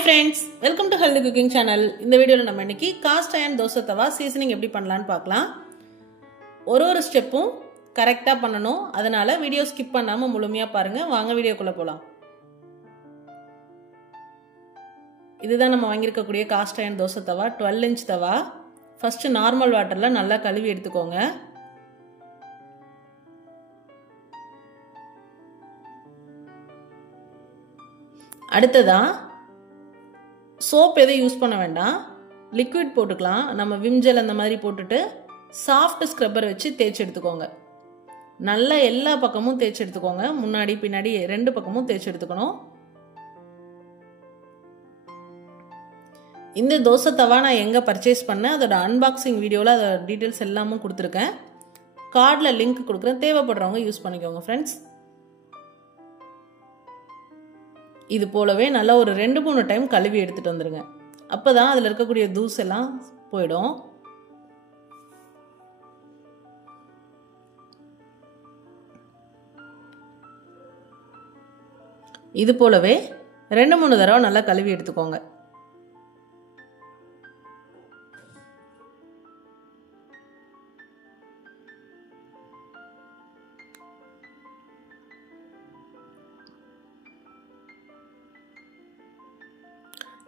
Hi friends, welcome to Healthy Cooking Channel. இந்த வீடியோல நம்ம இன்னைக்கு காஸ்ட் அயர்ன் தோசை தவா சீசனிங் எப்படி பண்ணலாம்னு பார்க்கலாம். ஒரு ஸ்டெப்பும் கரெக்ட்டா பண்ணனும். அதனால வீடியோ ஸ்கிப் பண்ணாம முழுமையா பாருங்க. வாங்க வீடியோக்குள்ள போலாம். இதுதான் நம்ம வாங்கியிருக்க கூடிய காஸ்ட் அயர்ன் தோசை தவா 12 inch தவா. ஃபர்ஸ்ட் நார்மல் வாட்டர்ல நல்லா கழுவி எடுத்துக்கோங்க. அடுத்ததா சோப் எதையும் யூஸ் பண்ண வேண்டாம், லிக்விட் போட்டுக்கலாம். நம்ம விம் ஜெல் அந்த மாதிரி போட்டுட்டு சாஃப்ட் ஸ்க்ரப்பர் வச்சு தேய்ச்சி எடுத்துக்கோங்க. நல்லா எல்லா பக்கமும் தேய்ச்சி எடுத்துக்கோங்க. முன்னாடி பின்னாடி ரெண்டு பக்கமும் தேய்ச்சி எடுத்துக்கணும். இந்த தோசை தவா நான் எங்கே பர்ச்சேஸ் பண்ணேன், அதோட அன்பாக்சிங் வீடியோவில் அதோட டீட்டெயில்ஸ் எல்லாமும் கொடுத்துருக்கேன். கார்டில் லிங்க் கொடுக்குறேன், தேவைப்படுறவங்க யூஸ் பண்ணிக்கோங்க ஃப்ரெண்ட்ஸ். இது போலவே நல்லா ஒரு 2-3 டைம் கழுவி எடுத்துட்டு வந்துருங்க. அப்பதான் அதுல இருக்கக்கூடிய தூசு எல்லாம் போயிடும். இது போலவே 2-3 தடவை நல்லா கழுவி எடுத்துக்கோங்க.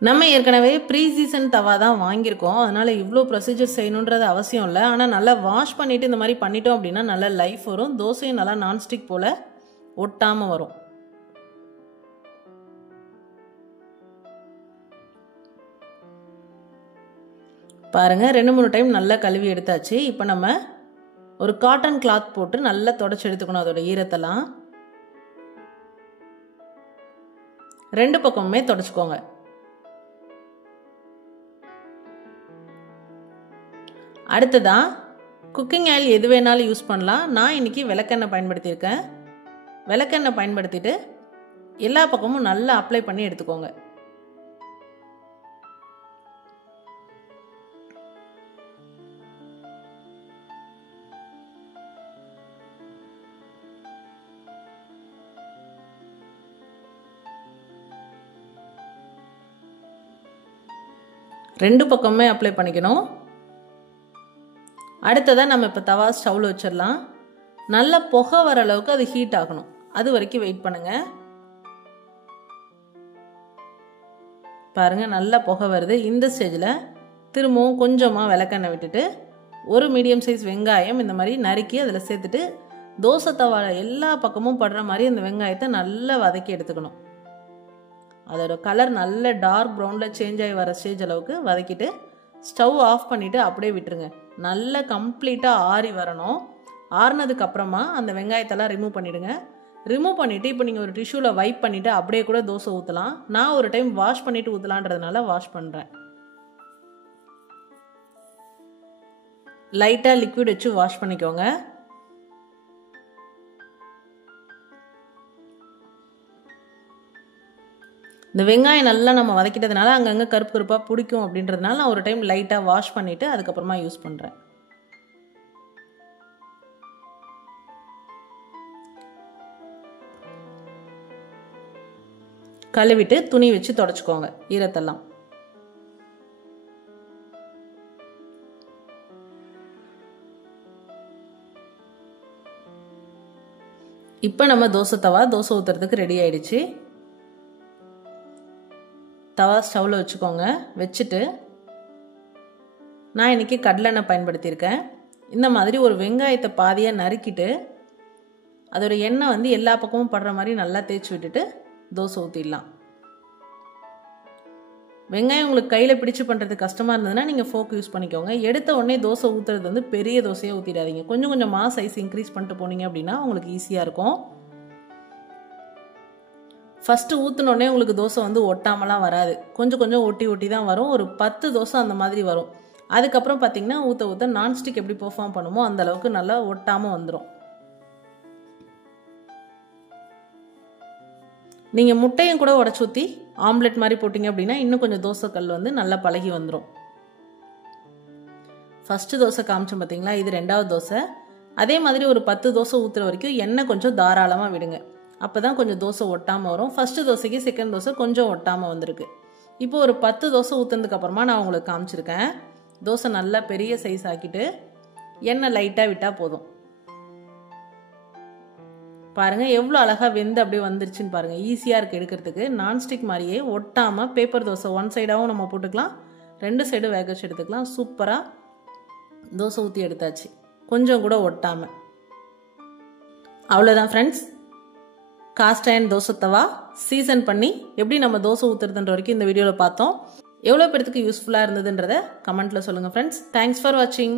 நம்ம ஏற்கனவே ப்ரீ சீசன் தவா தான் வாங்கியிருக்கோம். அதனால இவ்வளோ ப்ரொசீஜர் செய்யணுன்றது அவசியம் இல்லை. ஆனால் நல்லா வாஷ் பண்ணிட்டு இந்த மாதிரி பண்ணிட்டோம் அப்படின்னா நல்லா லைஃப் வரும். தோசையும் நல்லா நான்ஸ்டிக் போல ஒட்டாம வரும். பாருங்க 2-3 டைம் நல்லா கழுவி எடுத்தாச்சு. இப்போ நம்ம ஒரு காட்டன் கிளாத் போட்டு நல்லா தொடச்சி எடுத்துக்கணும் அதோட ஈரத்தெல்லாம். 2 பக்கமுமே தொடச்சுக்கோங்க. அடுத்ததா குக்கிங் ஆயில் எது வேணாலும் யூஸ் பண்ணலாம். நான் இன்னைக்கு விளக்கெண்ணெய் பயன்படுத்தியிருக்கேன். விளக்கெண்ணெய் பயன்படுத்திட்டு எல்லா பக்கமும் நல்லா அப்ளை பண்ணி எடுத்துக்கோங்க. ரெண்டு பக்கமே அப்ளை பண்ணிக்கணும். அடுத்ததான் நம்ம இப்போ தவா ஸ்டவ்ல வச்சிடலாம். நல்ல புகை வர அளவுக்கு அது ஹீட் ஆகணும். அது வரைக்கும் வெயிட் பண்ணுங்க. பாருங்க நல்லா புகை வருது. இந்த ஸ்டேஜில் திரும்பவும் கொஞ்சமாக விளக்கெண்ணெய் விட்டுட்டு ஒரு மீடியம் சைஸ் வெங்காயம் இந்த மாதிரி நறுக்கி அதில் சேர்த்துட்டு தோசை தவால எல்லா பக்கமும் படுற மாதிரி அந்த வெங்காயத்தை நல்லா வதக்கி எடுத்துக்கணும். அதோட கலர் நல்ல டார்க் ப்ரௌனில் சேஞ்ச் ஆகி வர ஸ்டேஜ் அளவுக்கு வதக்கிட்டு ஸ்டவ் ஆஃப் பண்ணிவிட்டு அப்படியே விட்டுருங்க. நல்லா கம்ப்ளீட்டாக ஆறி வரணும். ஆறுனதுக்கு அப்புறமா அந்த வெங்காயத்தெல்லாம் ரிமூவ் பண்ணிவிடுங்க. ரிமூவ் பண்ணிவிட்டு இப்போ நீங்கள் ஒரு டிஷ்யூவில் வைப் பண்ணிவிட்டு அப்படியே கூட தோசை ஊற்றலாம். நான் ஒரு டைம் வாஷ் பண்ணிவிட்டு ஊற்றலான்றதுனால வாஷ் பண்ணுறேன். லைட்டாக லிக்விட் வச்சு வாஷ் பண்ணிக்கோங்க. இந்த வெங்காயம் நல்லா நம்ம வதக்கிட்டதுனால அங்கங்கே கருப்பு கருப்பாக பிடிக்கும் அப்படின்றதுனால நான் ஒரு டைம் லைட்டாக வாஷ் பண்ணிவிட்டு அதுக்கப்புறமா யூஸ் பண்ணுறேன். கழுவிட்டு துணி வச்சு தொடச்சிக்கோங்க ஈரத்தெல்லாம். இப்போ நம்ம தோசை ஊற்றுறதுக்கு ரெடி ஆயிடுச்சு. தவா ஸ்டவ்ல வச்சுக்கோங்க. வச்சுட்டு நான் இன்னைக்கு கடலெண்ணெய் பயன்படுத்தியிருக்கேன். இந்த மாதிரி ஒரு வெங்காயத்தை பாதியாக நறுக்கிட்டு அதோட எண்ணெய் எல்லா பக்கமும் படுற மாதிரி நல்லா தேய்ச்சி விட்டுட்டு தோசை ஊற்றிடலாம். வெங்காயம் உங்களுக்கு கையில் பிடிச்சு பண்ணுறது கஷ்டமாக இருந்ததுன்னா நீங்கள் ஃபோக் யூஸ் பண்ணிக்கோங்க. எடுத்த உடனே தோசை ஊற்றுறது பெரிய தோசையாக ஊற்றிடாதீங்க. கொஞ்சம் கொஞ்சமாக சைஸ் இன்க்ரீஸ் பண்ணிட்டு போனீங்க அப்படின்னா உங்களுக்கு ஈஸியாக இருக்கும். ஃபஸ்ட்டு ஊற்றினோடனே உங்களுக்கு தோசை ஒட்டாமலாம் வராது. கொஞ்சம் ஒட்டி தான் வரும். ஒரு 10 தோசை அந்த மாதிரி வரும். அதுக்கப்புறம் பார்த்தீங்கன்னா ஊற்ற நான்ஸ்டிக் எப்படி பெர்ஃபார்ம் பண்ணுமோ அந்த அளவுக்கு நல்லா ஒட்டாமல் வந்துடும். நீங்கள் முட்டையும் கூட உடச்சி ஊற்றி ஆம்லெட் மாதிரி போட்டிங்க அப்படின்னா இன்னும் கொஞ்சம் தோசைக்கல் நல்லா பழகி வந்துடும். ஃபஸ்ட்டு தோசை காமிச்சோம் பார்த்தீங்களா, இது 2வது தோசை. அதே மாதிரி ஒரு 10 தோசை ஊற்றுற வரைக்கும் எண்ணெய் கொஞ்சம் தாராளமாக விடுங்க. அப்போ தான் கொஞ்சம் தோசை ஒட்டாமல் வரும். ஃபஸ்ட்டு தோசைக்கு செகண்ட் தோசை கொஞ்சம் ஒட்டாமல் வந்திருக்கு. இப்போ ஒரு 10 தோசை ஊற்றுனதுக்கு அப்புறமா நான் உங்களுக்கு காமிச்சிருக்கேன். தோசை நல்லா பெரிய சைஸ் ஆக்கிட்டு எண்ணெய் லைட்டாக விட்டால் போதும். பாருங்கள் எவ்வளோ அழகாக வெந்து அப்படியே வந்துருச்சுன்னு பாருங்கள். ஈஸியாக இருக்குது எடுக்கிறதுக்கு. நான்ஸ்டிக் மாதிரியே ஒட்டாமல் பேப்பர் தோசை ஒன் சைடாகவும் நம்ம போட்டுக்கலாம், 2 சைடும் வேக வச்சு எடுத்துக்கலாம். சூப்பராக தோசை ஊற்றி எடுத்தாச்சு, கொஞ்சம் கூட ஒட்டாமல். அவ்வளோதான் ஃப்ரெண்ட்ஸ், காஸ்ட் அயர்ன் தோசை தவா சீசன் பண்ணி எப்படி நம்ம தோசை ஊற்றுறதுன்ற வரைக்கும் இந்த வீடியோவில் பார்த்தோம். எவ்வளோ பேருக்கு யூஸ்ஃபுல்லாக இருந்ததுன்றதை கமெண்ட்டில் சொல்லுங்கள் ஃப்ரெண்ட்ஸ். தேங்க்ஸ் ஃபார் வாட்சிங்.